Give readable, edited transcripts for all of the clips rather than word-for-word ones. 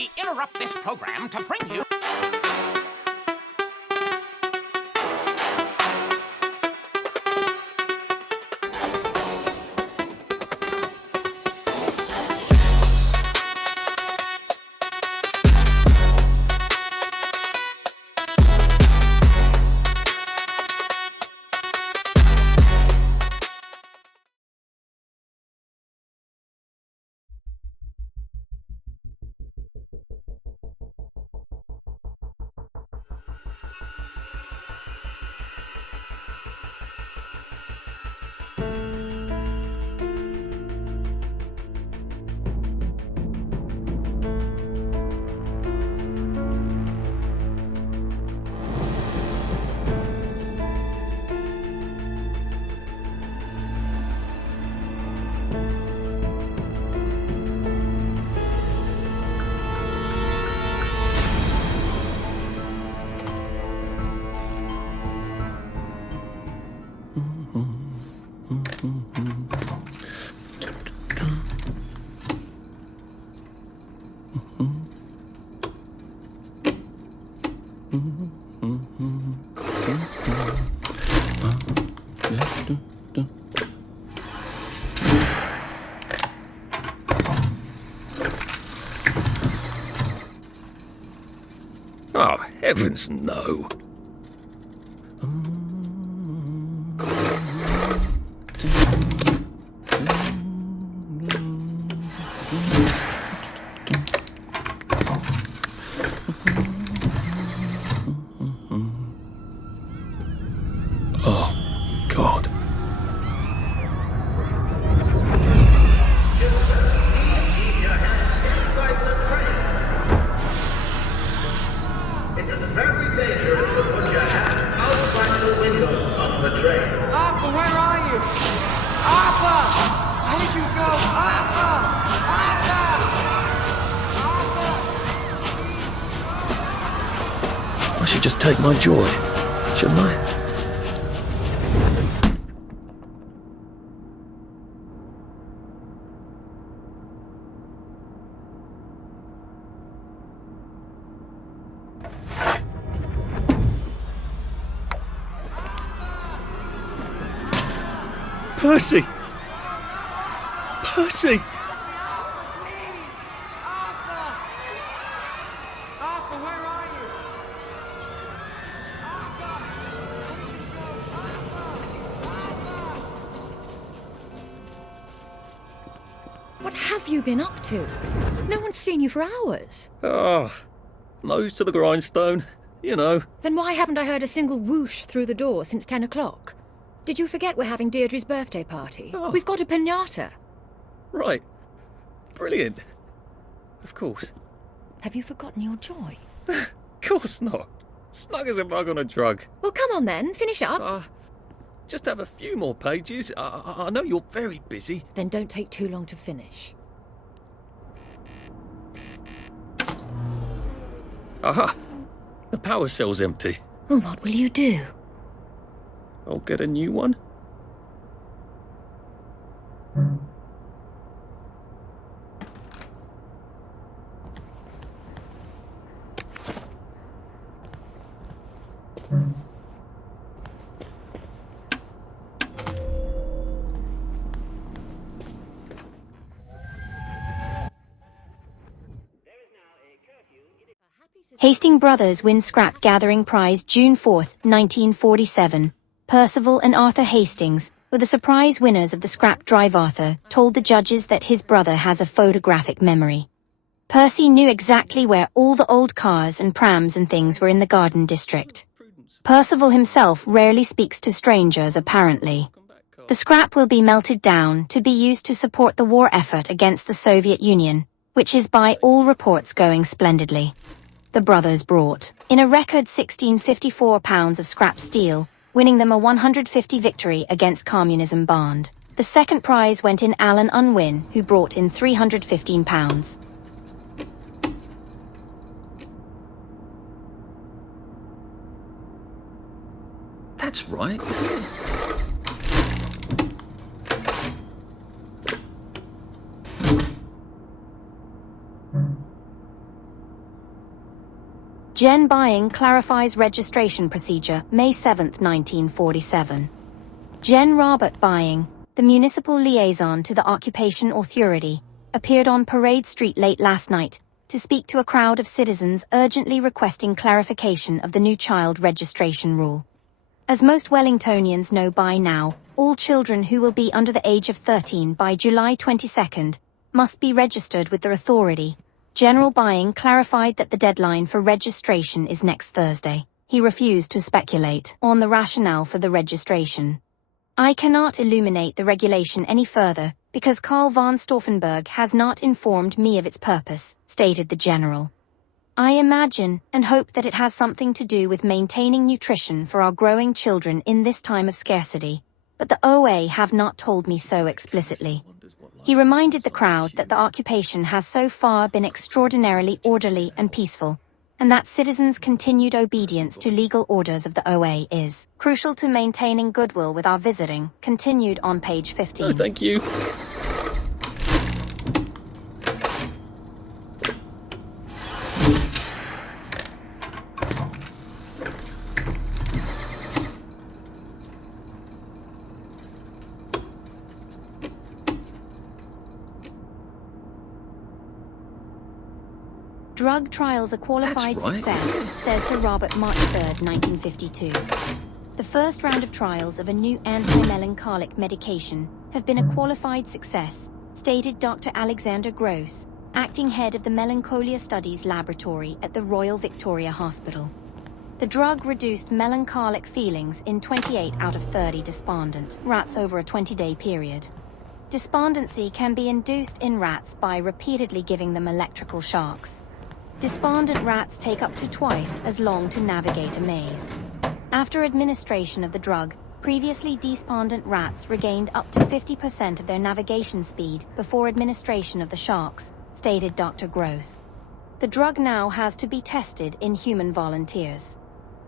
we interrupt this program to bring you... Oh, heavens no. Oh, God. It is very dangerous to put your hands outside the windows of the train. Arthur, where are you? Arthur! Where did you go? Arthur! Arthur! I should just take my joy, shouldn't I? Percy! Percy! Arthur! Arthur, where are you? Arthur! Where did you go? Arthur! What have you been up to? No one's seen you for hours. Ah, nose to the grindstone, you know. Then why haven't I heard a single whoosh through the door since 10 o'clock? Did you forget we're having Deirdre's birthday party? Oh. We've got a piñata. Right. Brilliant. Of course. Have you forgotten your joy? Of course not. Snug as a bug on a drug. Well, come on then, finish up. Just have a few more pages. I know you're very busy. Then don't take too long to finish. Aha! The power cell's empty. Well, what will you do? I'll get a new one. Hastings Brothers win scrap gathering prize June 4th, 1947. Percival and Arthur Hastings were the surprise winners of the scrap drive. Arthur told the judges that his brother has a photographic memory. Percy knew exactly where all the old cars and prams and things were in the Garden District. Percival himself rarely speaks to strangers, apparently. The scrap will be melted down to be used to support the war effort against the Soviet Union, which is by all reports going splendidly. The brothers brought in a record 1,654 pounds of scrap steel, winning them a 150 victory against communism band. The second prize went in Alan Unwin, who brought in 315 pounds. That's right, isn't it? Jen Bying clarifies registration procedure, May 7, 1947. Jen Robert Bying, the municipal liaison to the Occupation Authority, appeared on Parade Street late last night to speak to a crowd of citizens urgently requesting clarification of the new child registration rule. As most Wellingtonians know by now, all children who will be under the age of 13 by July 22 must be registered with the authority. General Bying clarified that the deadline for registration is next Thursday. He refused to speculate on the rationale for the registration. I cannot illuminate the regulation any further because Karl von Stauffenberg has not informed me of its purpose, stated the general. I imagine and hope that it has something to do with maintaining nutrition for our growing children in this time of scarcity, but the OA have not told me so explicitly. He reminded the crowd that the occupation has so far been extraordinarily orderly and peaceful, and that citizens' continued obedience to legal orders of the OA is crucial to maintaining goodwill with our visiting, continued on page 15. Oh, thank you. Drug trials a qualified That's right. success, says Sir Robert March 3, 1952. The first round of trials of a new anti-melancholic medication have been a qualified success, stated Dr. Alexander Gross, acting head of the Melancholia Studies Laboratory at the Royal Victoria Hospital. The drug reduced melancholic feelings in 28 out of 30 despondent rats over a 20-day period. Despondency can be induced in rats by repeatedly giving them electrical shocks. Despondent rats take up to twice as long to navigate a maze. After administration of the drug, previously despondent rats regained up to 50% of their navigation speed before administration of the shocks, stated Dr. Gross. The drug now has to be tested in human volunteers.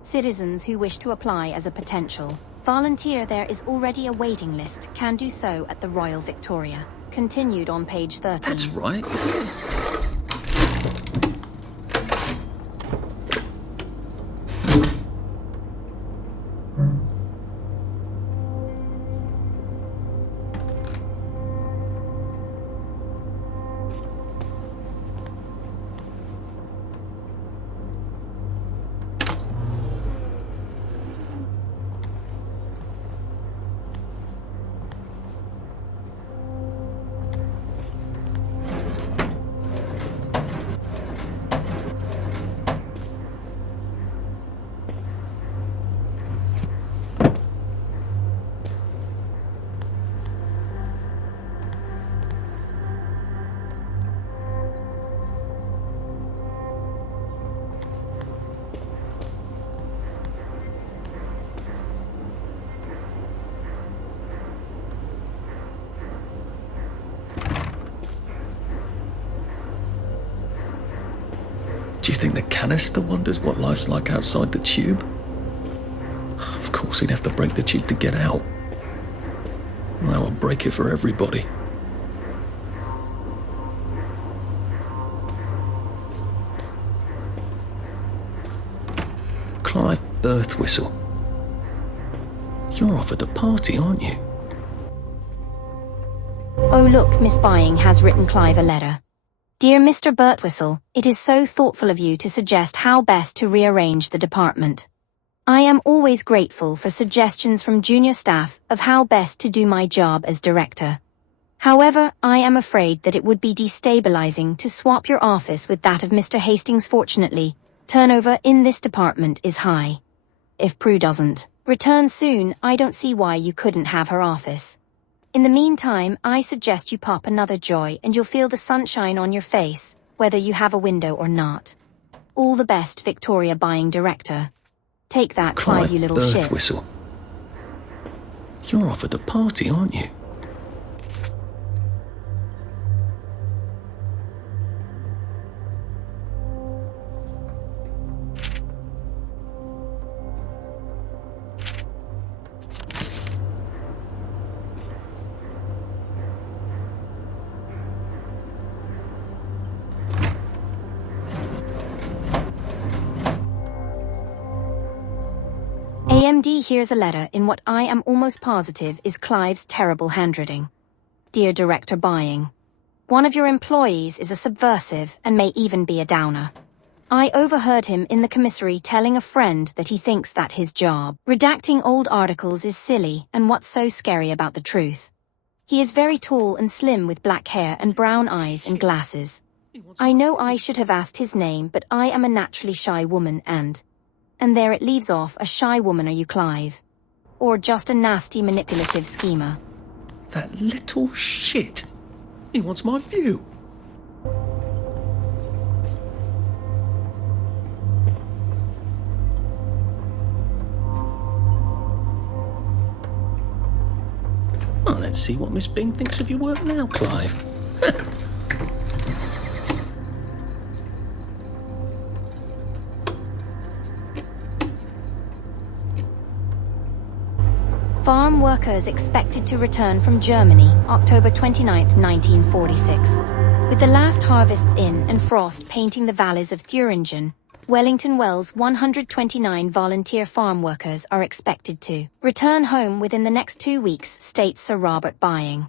Citizens who wish to apply as a potential volunteer there is already a waiting list can do so at the Royal Victoria. Continued on page 13. That's right. Do you think the canister wonders what life's like outside the tube? Of course he'd have to break the tube to get out. That would break it for everybody. Clive Birthwhistle. You're off at the party, aren't you? Oh look, Miss Bying has written Clive a letter. Dear Mr. Birtwistle, it is so thoughtful of you to suggest how best to rearrange the department. I am always grateful for suggestions from junior staff of how best to do my job as director. However, I am afraid that it would be destabilizing to swap your office with that of Mr. Hastings. Fortunately, turnover in this department is high. If Prue doesn't return soon, I don't see why you couldn't have her office. In the meantime, I suggest you pop another joy and you'll feel the sunshine on your face, whether you have a window or not. All the best, Victoria Bying Director. Take that, Clive, you little shit. Birthwhistle. You're off at the party, aren't you? MD hears a letter in what I am almost positive is Clive's terrible handwriting. Dear Director Buying, one of your employees is a subversive and may even be a downer. I overheard him in the commissary telling a friend that he thinks that his job, redacting old articles, is silly, and what's so scary about the truth. He is very tall and slim with black hair and brown eyes and glasses. I know I should have asked his name, but I am a naturally shy woman and there it leaves off. A shy woman, are you, Clive? Or just a nasty manipulative schemer? That little shit. He wants my view. Well, let's see what Miss Bing thinks of your work now, Clive. Farm workers expected to return from Germany, October 29, 1946. With the last harvests in and frost painting the valleys of Thuringen, Wellington Wells' 129 volunteer farm workers are expected to return home within the next 2 weeks, states Sir Robert Buying.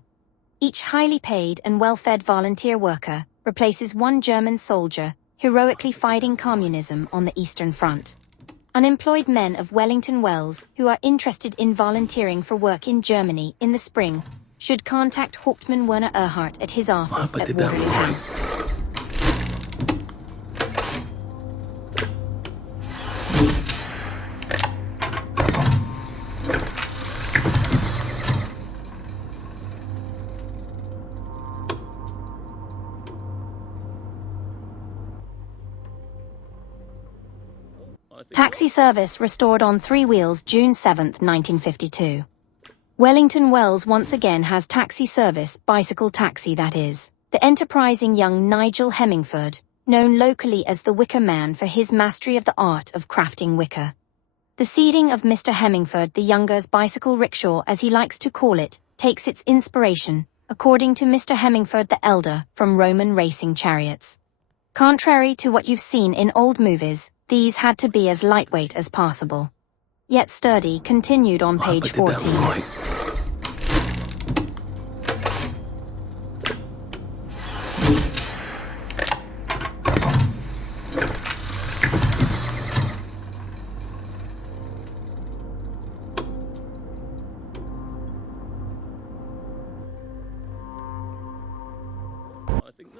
Each highly paid and well-fed volunteer worker replaces one German soldier heroically fighting communism on the Eastern Front. Unemployed men of Wellington Wells who are interested in volunteering for work in Germany in the spring should contact Hauptmann Werner Erhardt at his office at Waterloo House. Taxi service restored on 3 wheels June 7, 1952. Wellington Wells once again has taxi service, bicycle taxi that is. The enterprising young Nigel Hemmingford, known locally as the Wicker Man for his mastery of the art of crafting wicker. The seeding of Mr. Hemmingford the Younger's bicycle rickshaw, as he likes to call it, takes its inspiration, according to Mr. Hemmingford the Elder, from Roman racing chariots. Contrary to what you've seen in old movies, these had to be as lightweight as possible. Yet sturdy, continued on page 14. Right.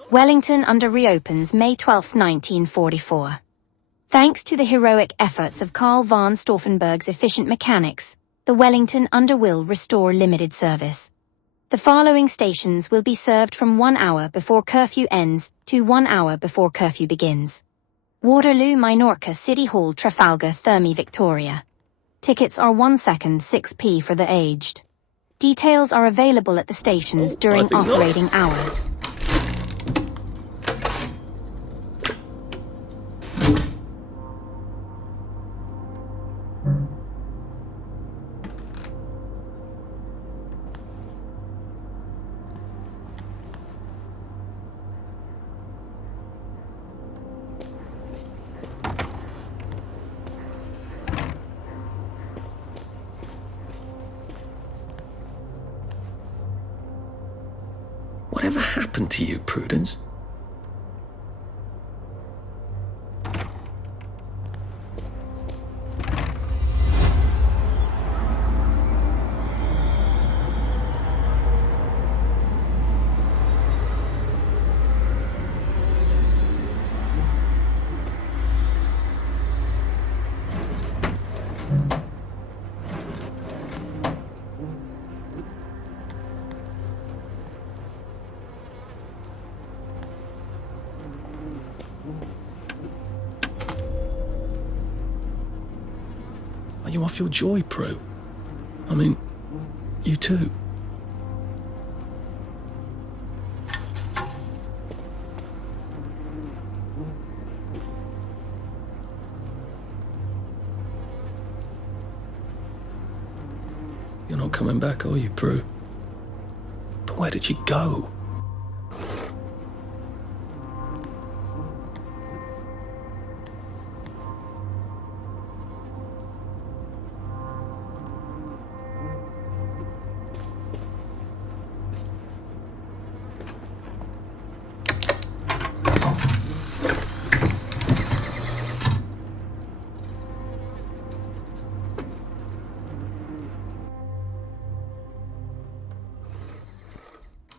Wellington under reopens May 12, 1944. Thanks to the heroic efforts of Karl von Stauffenberg's efficient mechanics, the Wellington under will restore limited service. The following stations will be served from 1 hour before curfew ends to 1 hour before curfew begins. Waterloo, Minorca, City Hall, Trafalgar, Thermi, Victoria. Tickets are 1 second 6p for the aged. Details are available at the stations during operating hours. Whatever happened to you, Prudence? Are you off your joy, Prue? I mean, you too. You're not coming back, are you, Prue? But where did you go?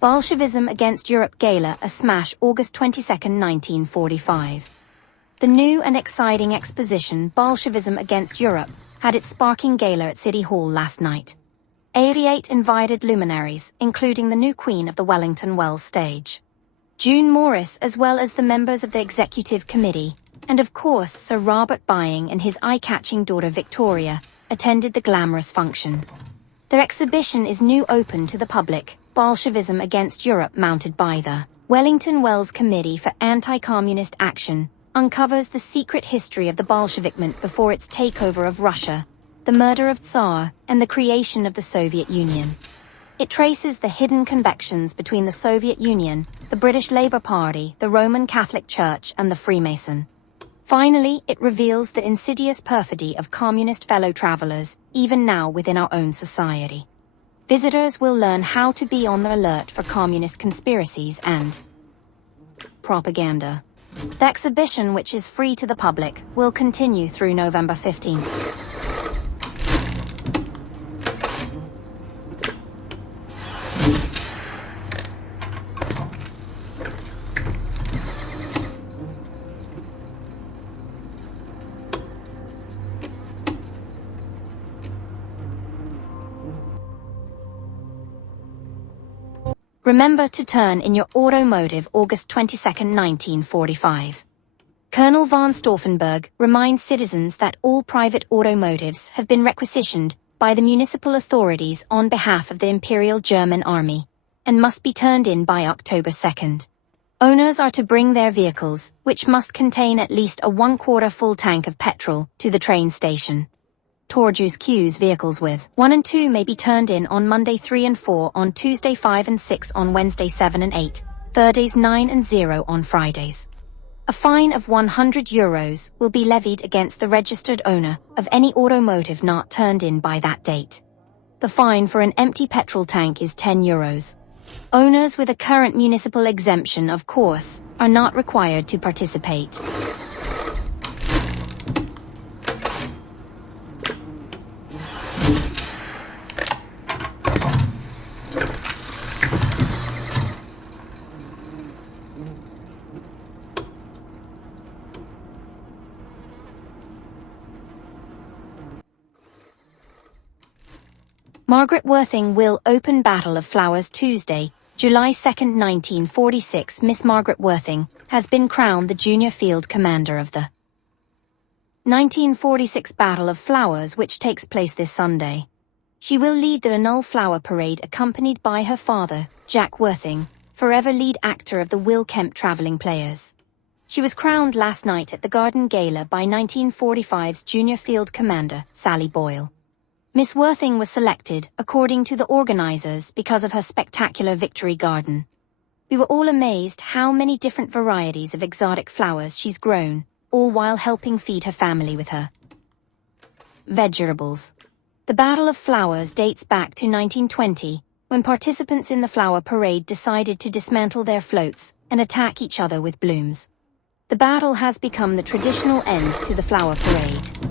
Bolshevism Against Europe Gala a smash August 22, 1945. The new and exciting exposition Bolshevism Against Europe had its sparking gala at City Hall last night. 88 invited luminaries, including the new queen of the Wellington Wells stage, June Morris, as well as the members of the executive committee, and of course Sir Robert Bying and his eye-catching daughter Victoria, attended the glamorous function. Their exhibition is new open to the public, Bolshevism Against Europe, mounted by the Wellington Wells Committee for Anti-Communist Action, uncovers the secret history of the Bolshevik movement before its takeover of Russia, the murder of Tsar, and the creation of the Soviet Union. It traces the hidden connections between the Soviet Union, the British Labour Party, the Roman Catholic Church, and the Freemason. Finally, it reveals the insidious perfidy of communist fellow travelers, even now within our own society. Visitors will learn how to be on the alert for communist conspiracies and propaganda. The exhibition, which is free to the public, will continue through November 15th. Remember to turn in your automotive August 22, 1945. Colonel von Stauffenberg reminds citizens that all private automotives have been requisitioned by the municipal authorities on behalf of the Imperial German Army and must be turned in by October 2nd. Owners are to bring their vehicles, which must contain at least a 1/4 full tank of petrol, to the train station. Torjus queues vehicles with 1 and 2 may be turned in on Monday 3 and 4, on Tuesday 5 and 6, on Wednesday 7 and 8, Thursdays 9 and 0, on Fridays. A fine of €100 will be levied against the registered owner of any automotive not turned in by that date. The fine for an empty petrol tank is €10. Owners with a current municipal exemption, of course, are not required to participate. Margaret Worthing will open Battle of Flowers Tuesday, July 2, 1946. Miss Margaret Worthing has been crowned the Junior Field Commander of the 1946 Battle of Flowers, which takes place this Sunday. She will lead the annual flower parade accompanied by her father, Jack Worthing, forever lead actor of the Will Kemp Travelling Players. She was crowned last night at the Garden Gala by 1945's Junior Field Commander, Sally Boyle. Miss Worthing was selected, according to the organizers, because of her spectacular victory garden. We were all amazed how many different varieties of exotic flowers she's grown, all while helping feed her family with her vegetables. The Battle of Flowers dates back to 1920, when participants in the flower parade decided to dismantle their floats and attack each other with blooms. The battle has become the traditional end to the flower parade.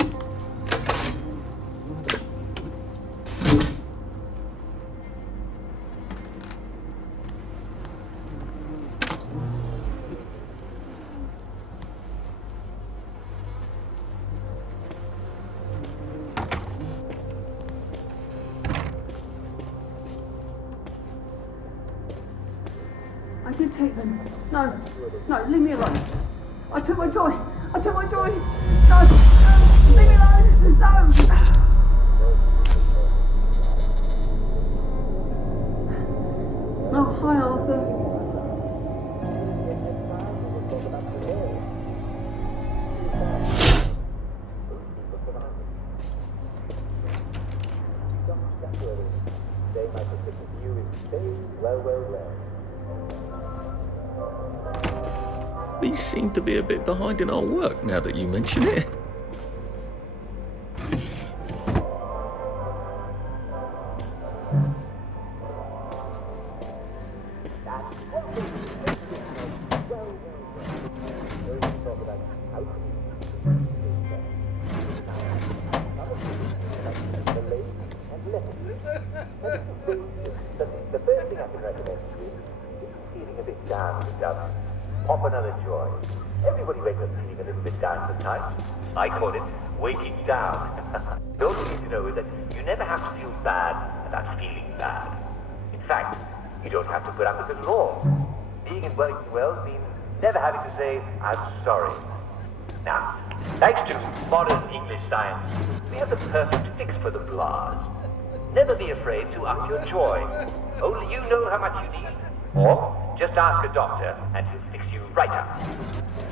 I did take them. No, leave me alone. I took my joy. No, leave me alone. No. Oh, hi, Arthur. We seem to be a bit behind in our work now that you mention it. The first thing I can recommend to you feeling a bit down, pop another joint. Everybody wakes up feeling a little bit down sometimes. I call it waking down. All you need to know is that you never have to feel bad about feeling bad. In fact, you don't have to put up with it at all. Being and working well means never having to say, I'm sorry. Now, thanks to modern English science, we have the perfect fix for the blahs. Never be afraid to up your joy. Only you know how much you need. Or just ask a doctor and he'll fix you right up.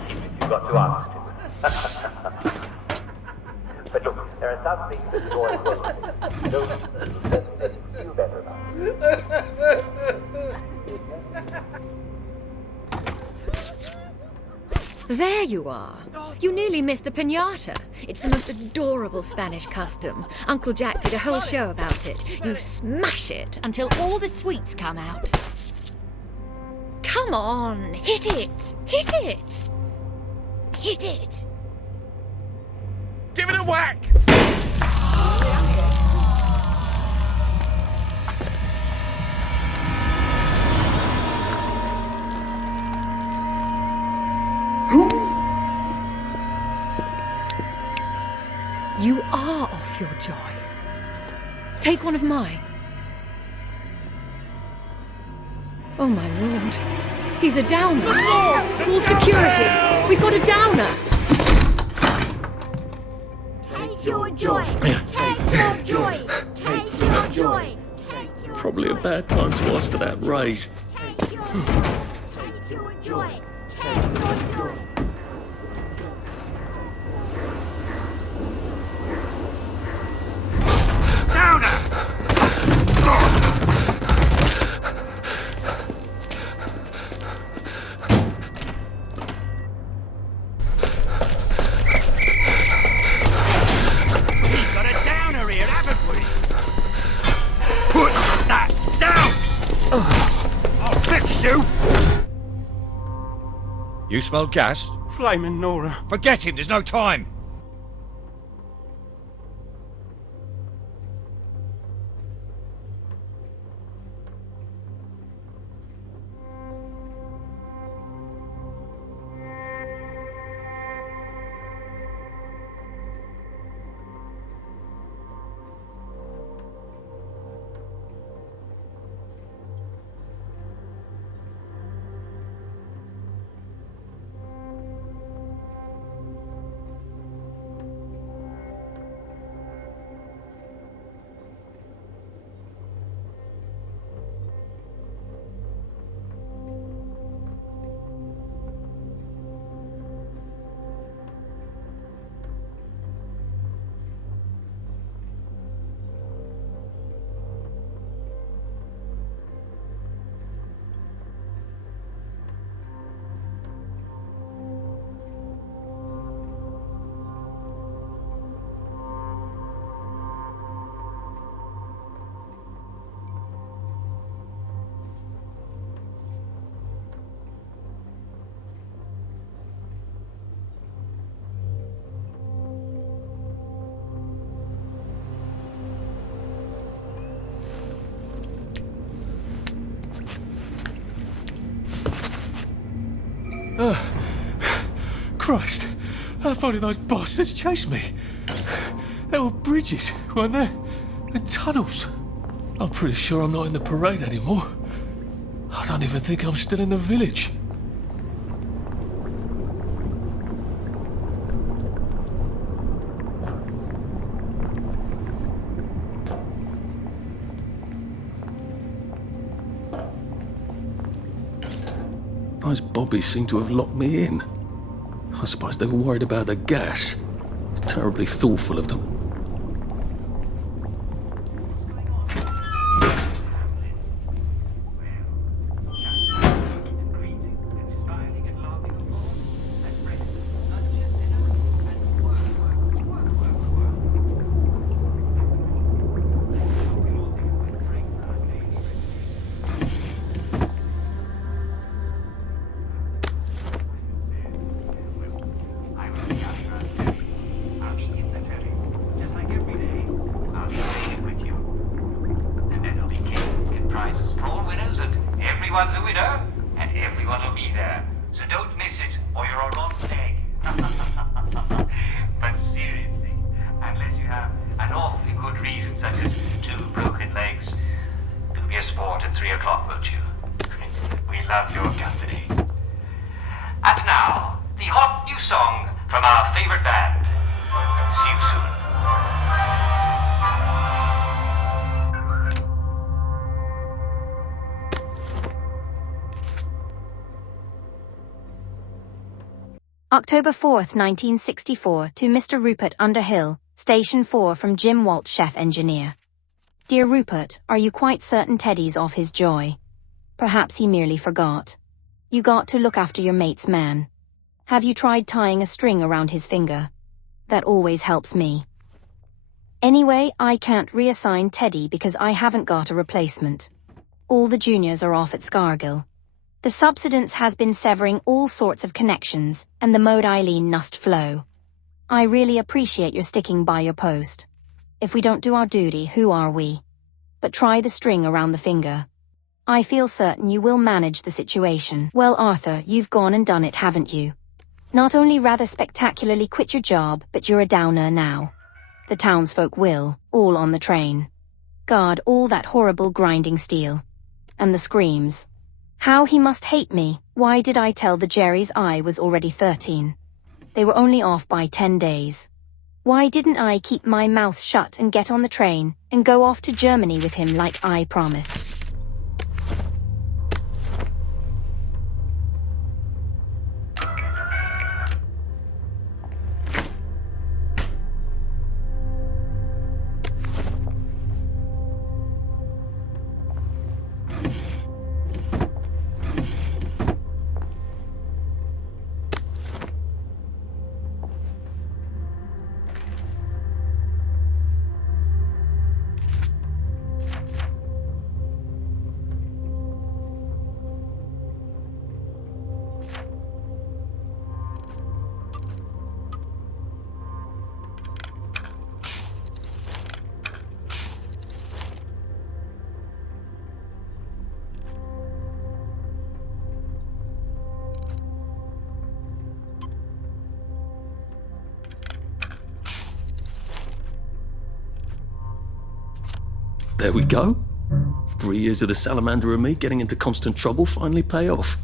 Even if you've got to ask to. But look, there are some things that joy won't fix. Those will certainly make you feel better about it. There you are. You nearly missed the piñata. It's the most adorable Spanish custom. Uncle Jack did a whole show about it. You smash it until all the sweets come out. Come on, hit it! Hit it! Hit it! Give it a whack! You are off your joy. Take one of mine. Oh my lord. He's a downer. Call security. We've got a downer. Take your joy. Take your joy. Take your joy. Probably a bad time to ask for that raise. Take your joy. Take your joy. We've got a downer here, haven't we? Put that down! I'll fix you! You smell gas? Flaming Nora. Forget him, there's no time! Christ, how far did those bastards chase me? There were bridges, weren't there? And tunnels. I'm pretty sure I'm not in the parade anymore. I don't even think I'm still in the village. Those bobbies seem to have locked me in. I suppose they were worried about the gas. Terribly thoughtful of them. Everyone's a widow, song from our favorite band. See you soon. October 4th, 1964, to Mr. Rupert Underhill, Station 4 from Jim Walt, Chef Engineer. Dear Rupert, are you quite certain Teddy's off his joy? Perhaps he merely forgot. You got to look after your mate's man. Have you tried tying a string around his finger? That always helps me. Anyway, I can't reassign Teddy because I haven't got a replacement. All the juniors are off at Scargill. The subsidence has been severing all sorts of connections, and the mode Eileen must flow. I really appreciate your sticking by your post. If we don't do our duty, who are we? But try the string around the finger. I feel certain you will manage the situation. Well, Arthur, you've gone and done it, haven't you? Not only rather spectacularly quit your job, but you're a downer now. The townsfolk will, all on the train. God, all that horrible grinding steel. And the screams. How he must hate me. Why did I tell the Jerrys I was already 13? They were only off by 10 days. Why didn't I keep my mouth shut and get on the train and go off to Germany with him like I promised? There we go. 3 years of the salamander and me getting into constant trouble finally pay off.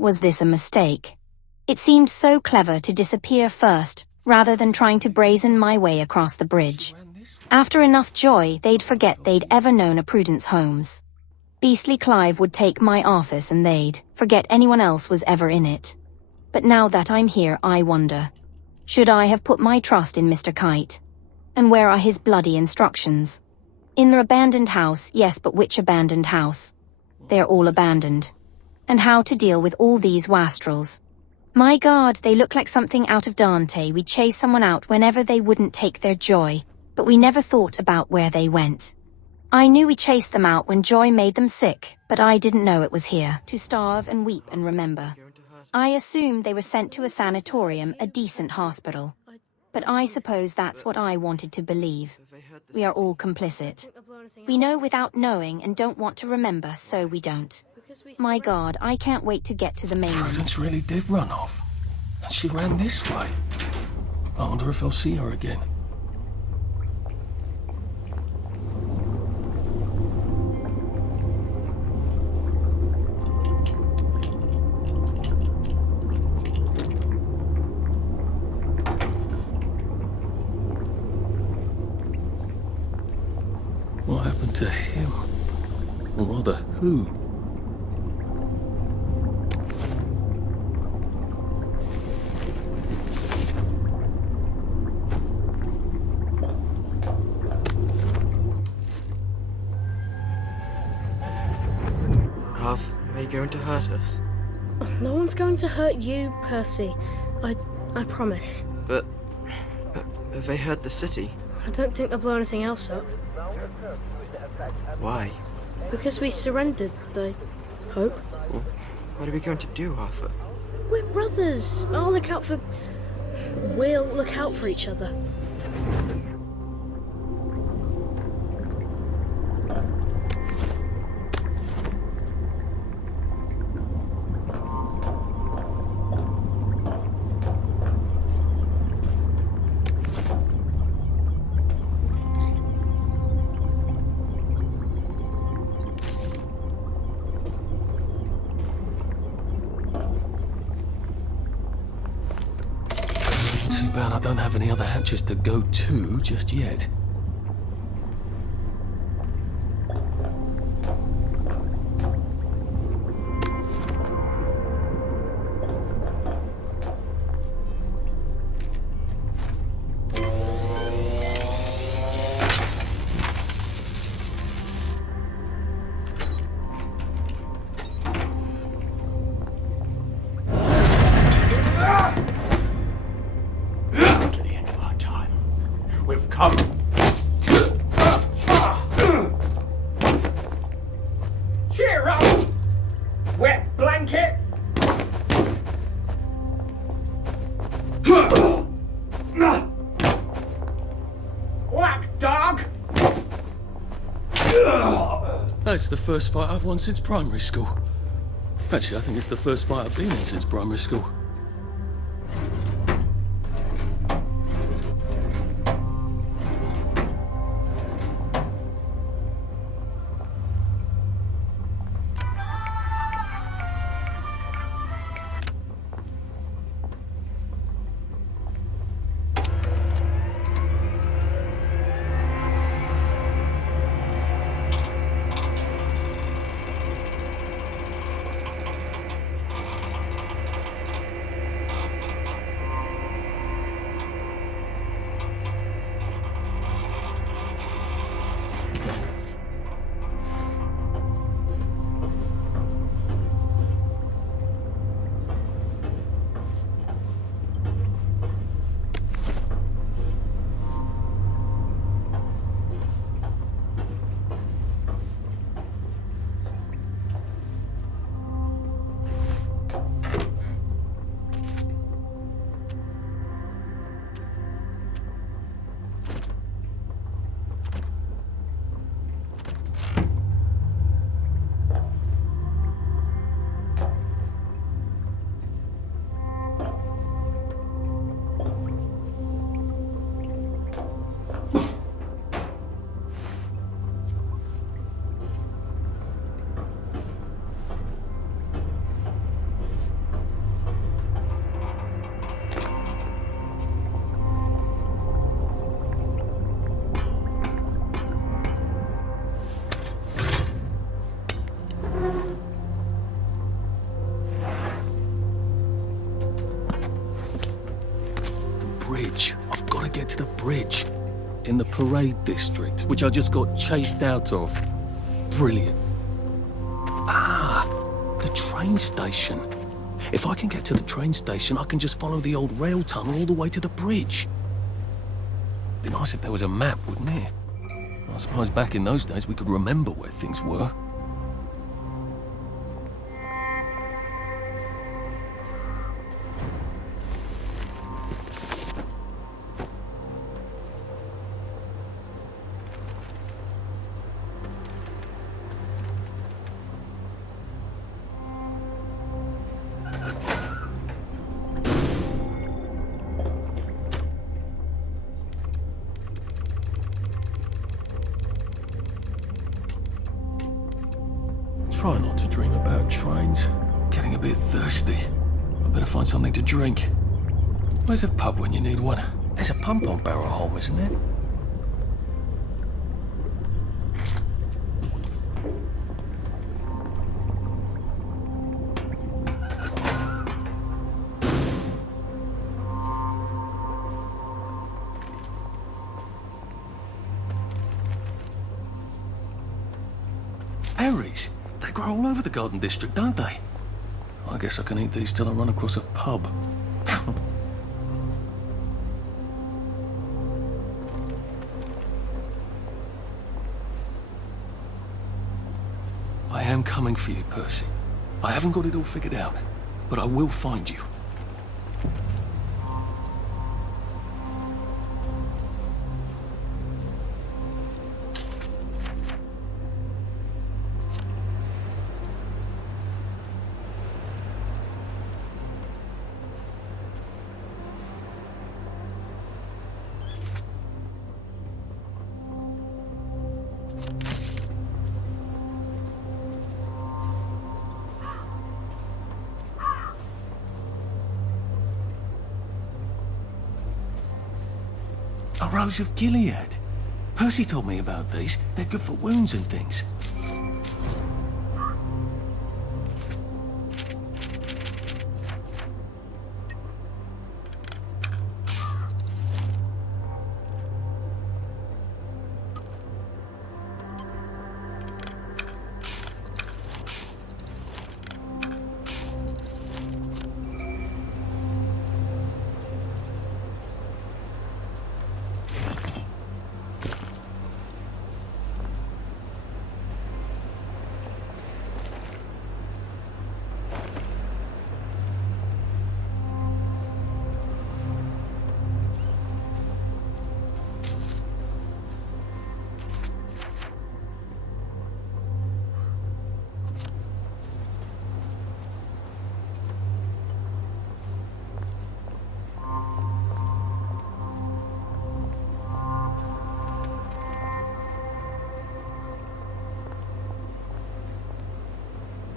Was this a mistake? It seemed so clever to disappear first, rather than trying to brazen my way across the bridge. After enough joy, they'd forget they'd ever known a Prudence Holmes. Beastly Clive would take my office and they'd forget anyone else was ever in it. But now that I'm here, I wonder, should I have put my trust in Mr. Kite? And where are his bloody instructions? In the abandoned house, yes, but which abandoned house? They're all abandoned. And how to deal with all these wastrels. My God, they look like something out of Dante. We'd chase someone out whenever they wouldn't take their joy, but we never thought about where they went. I knew we chased them out when joy made them sick, but I didn't know it was here, to starve and weep and remember. I assumed they were sent to a sanatorium, a decent hospital. But I suppose that's what I wanted to believe. We are all complicit. We know without knowing and don't want to remember, so we don't. My God, I can't wait to get to the mainland. Prudence really did run off. And she ran this way. I wonder if I'll see her again. What happened to him? Or rather, who? Are they going to hurt us? No one's going to hurt you, Percy. I promise. But have they hurt the city? I don't think they'll blow anything else up. Why? Because we surrendered, I hope. What are we going to do, Arthur? We're brothers. We'll look out for each other. Too bad I don't have any other hatches to go to just yet. To the end of our time. We've come. Cheer up, wet blanket. Black dog. That's the first fight I've won since primary school. Actually, I think it's the first fight I've been in since primary school. Bridge. I've got to get to the bridge. In the parade district, which I just got chased out of. Brilliant. Ah, the train station. If I can get to the train station, I can just follow the old rail tunnel all the way to the bridge. Be nice if there was a map, wouldn't it? I suppose back in those days we could remember where things were. Try not to dream about trains. Getting a bit thirsty. I better find something to drink. Where's a pub when you need one? There's a pump on Barrowholme, isn't there? Berries? They grow all over the Garden District, don't they? I guess I can eat these till I run across a pub. am coming for you, Percy. I haven't got it all figured out, but I will find you. A Rose of Gilead. Percy told me about these. They're good for wounds and things.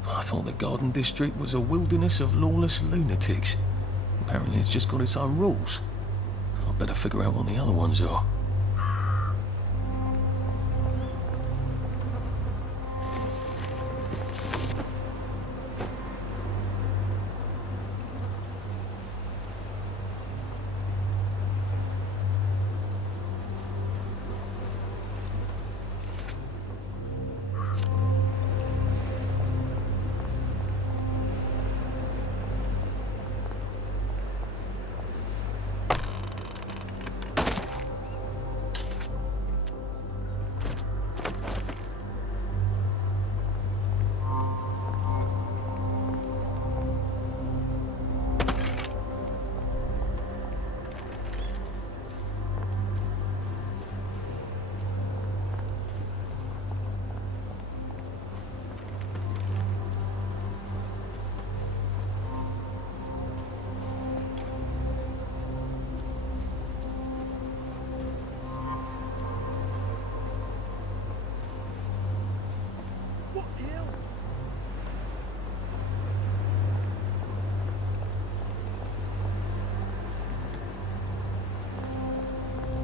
I thought the Garden District was a wilderness of lawless lunatics. Apparently it's just got its own rules. I'd better figure out what the other ones are.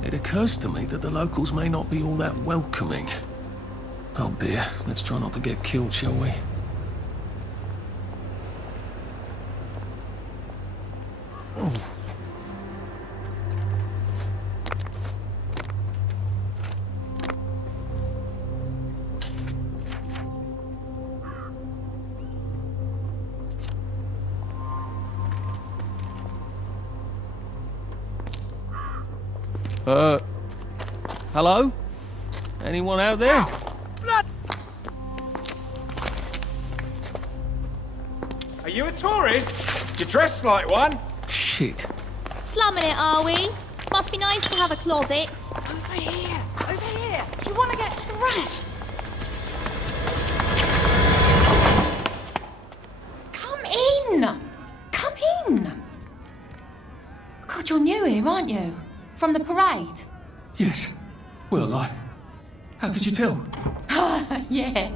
It occurs to me that the locals may not be all that welcoming. Oh dear, let's try not to get killed, shall we? Oh. Hello? Anyone out there? Blood! Are you a tourist? You're dressed like one. Shit. Slumming it, are we? Must be nice to have a closet. Over here! Over here! Do you want to get thrashed? Come in! Come in! God, you're new here, aren't you? From the parade? Yes. Well, how could you tell? Yeah.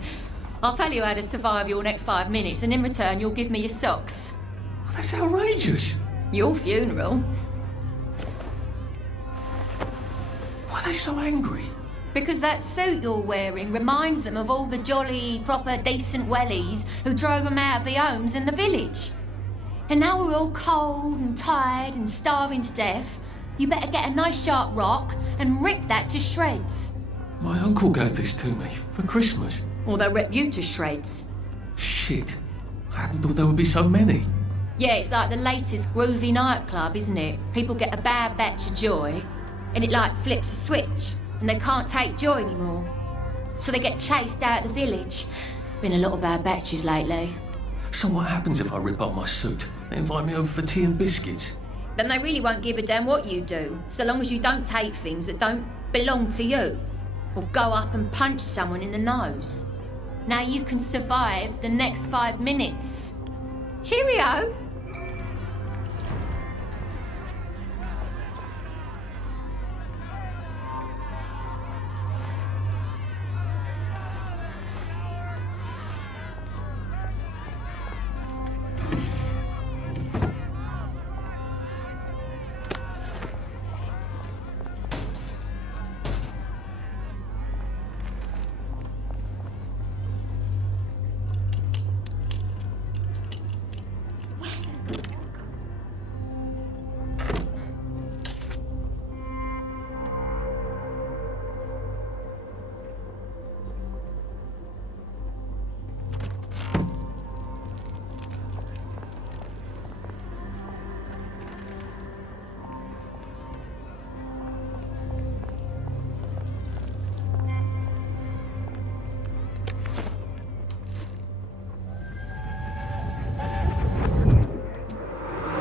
I'll tell you how to survive your next 5 minutes, and in return, you'll give me your socks. Oh, that's outrageous. Your funeral. Why are they so angry? Because that suit you're wearing reminds them of all the jolly, proper, decent wellies who drove them out of the homes in the village. And now we're all cold and tired and starving to death. You better get a nice sharp rock and rip that to shreds. My uncle gave this to me for Christmas. Or they'll rip you to shreds. Shit. I hadn't thought there would be so many. Yeah, it's like the latest groovy nightclub, isn't it? People get a bad batch of joy, and it like flips a switch, and they can't take joy anymore. So they get chased out of the village. Been a lot of bad batches lately. So what happens if I rip up my suit? They invite me over for tea and biscuits. Then they really won't give a damn what you do, so long as you don't take things that don't belong to you. Or go up and punch someone in the nose. Now you can survive the next 5 minutes. Cheerio!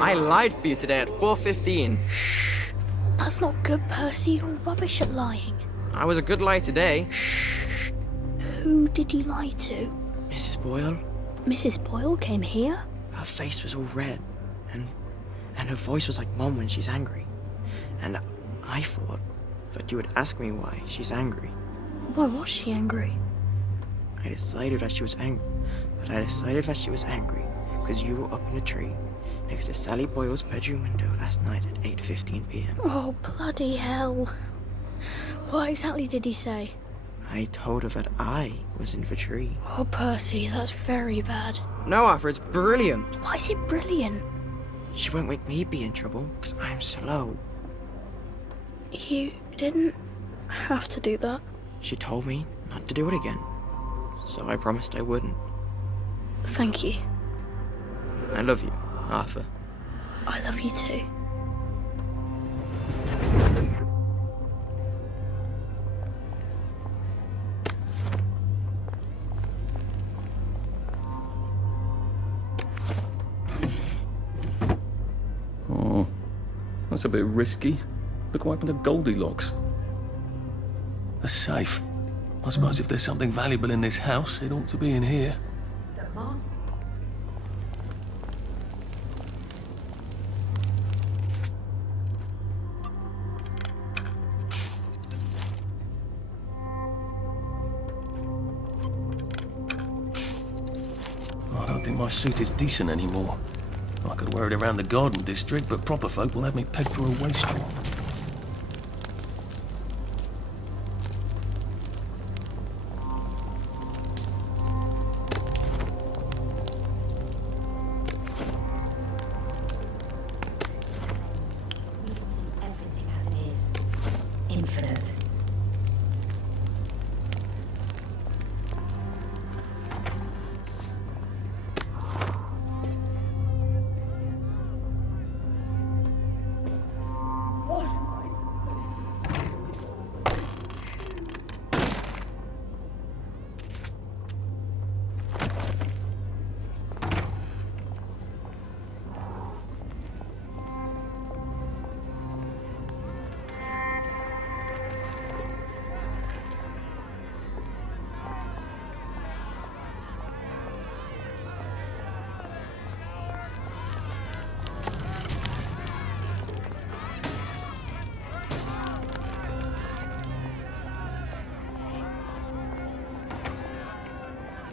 I lied for you today at 4:15. That's not good, Percy. You're rubbish at lying. I was a good liar today. Who did you lie to? Mrs. Boyle, Mrs. Boyle came here? her face was all red, and her voice was like Mom when she's angry. And I thought that you would ask me why she's angry. Why was she angry? I decided that she was angry because you were up in a tree next to Sally Boyle's bedroom window last night at 8:15 p.m. Oh, bloody hell. What exactly did he say? I told her that I was in the tree. Oh, Percy, that's very bad. No, Arthur, it's brilliant. Why is it brilliant? She won't make me be in trouble because I'm slow. You didn't have to do that. She told me not to do it again, so I promised I wouldn't. Thank you. I love you, Arthur. I love you too. Oh, that's a bit risky. Look what happened to Goldilocks. A safe. I suppose if there's something valuable in this house, it ought to be in here. I don't think my suit is decent anymore. I could wear it around the garden district, but proper folk will have me pegged for a wastrel. Everything as it is. Infinite.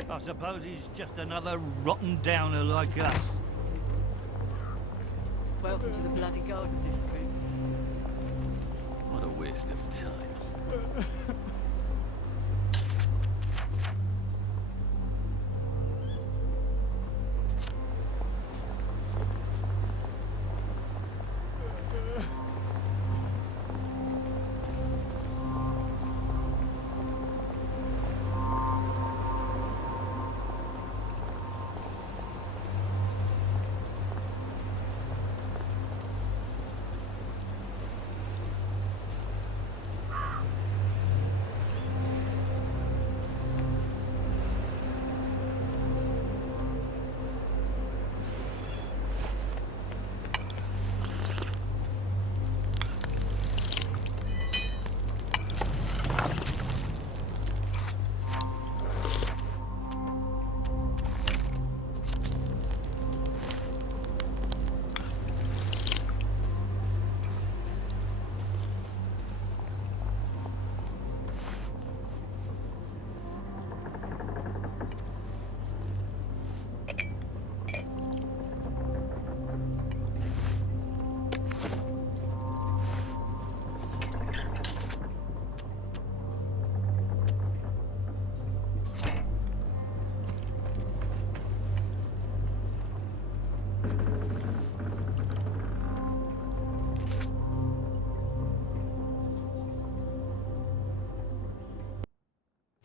I suppose he's just another rotten downer like us. Welcome to the bloody garden district. What a waste of time.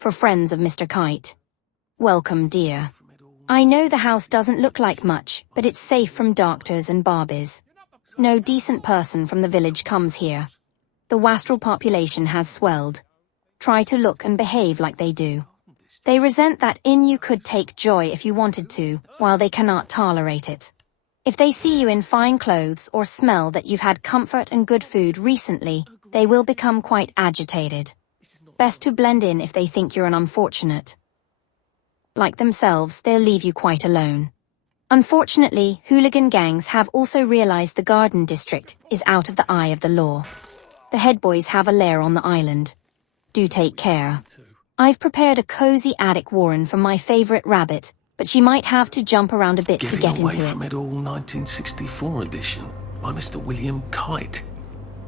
for friends of Mr. Kite. Welcome, dear. I know the house doesn't look like much, but it's safe from doctors and barbies. No decent person from the village comes here. The Wastrel population has swelled. Try to look and behave like they do. They resent that in you could take joy if you wanted to, while they cannot tolerate it. If they see you in fine clothes or smell that you've had comfort and good food recently, they will become quite agitated. Best to blend in if they think you're an unfortunate. Like themselves, they'll leave you quite alone. Unfortunately, hooligan gangs have also realized the Garden District is out of the eye of the law. The head boys have a lair on the island. Do take care. I've prepared a cozy attic warren for my favorite rabbit, but she might have to jump around a bit to get into Away from it. It All 1964 edition by Mr. William Kite.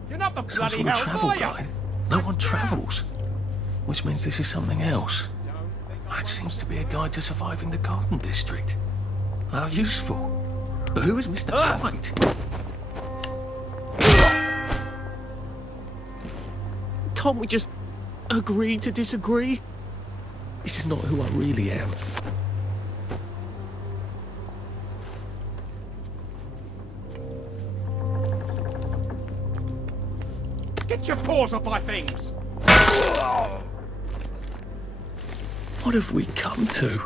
You're not the Some bloody sort of hell, travel are you? guide. No one travels. Which means this is something else. It seems to be a guide to surviving the Garden District. How useful. But who is Mr. Kite? Can't we just agree to disagree? This is not who I really am. Get your paws off my things! What have we come to?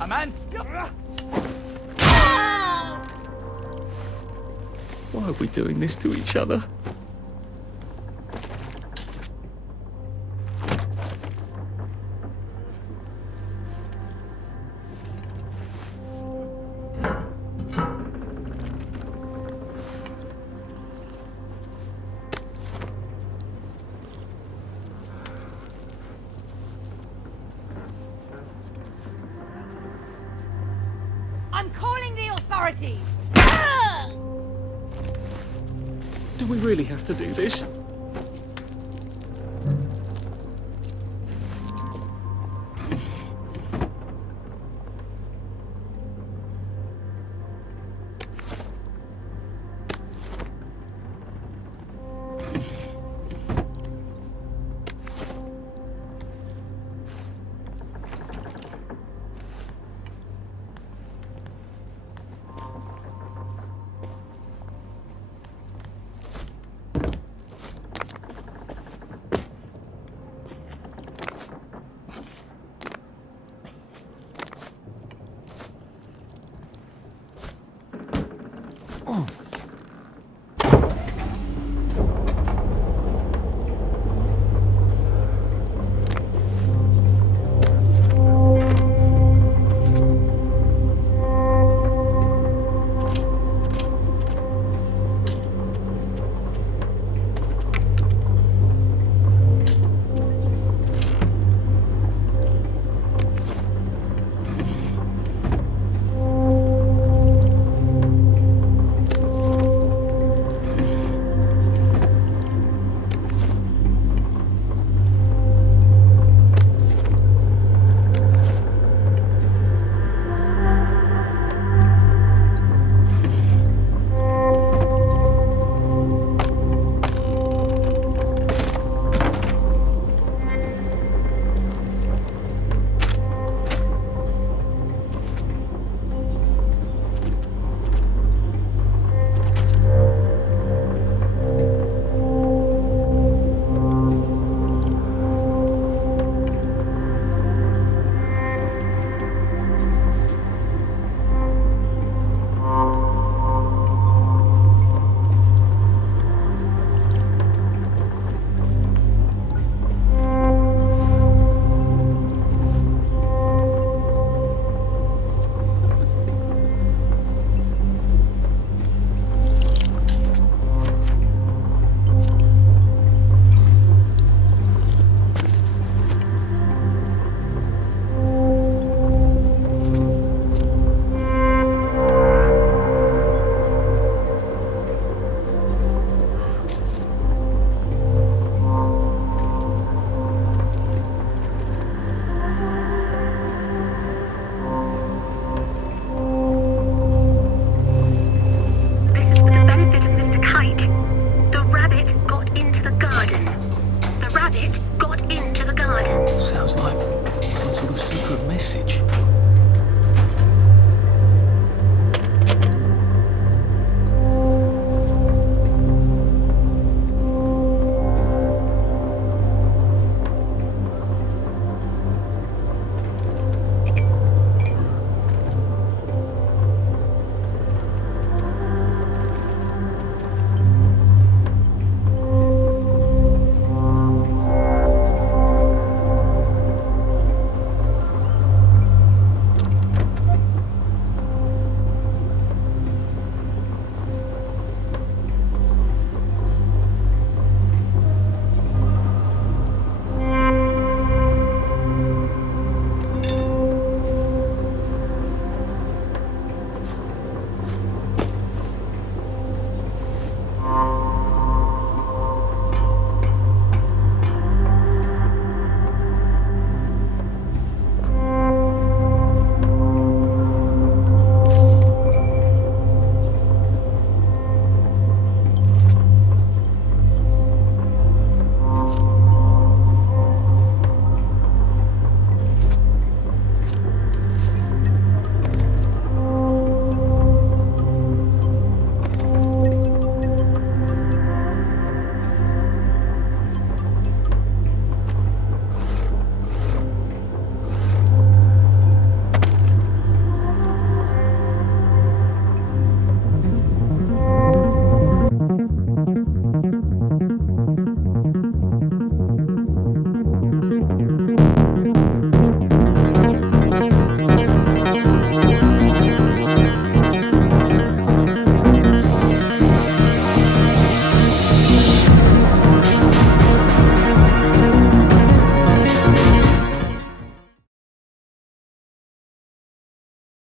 A man. Why are we doing this to each other? I'm calling the authorities! Do we really have to do this? Oh,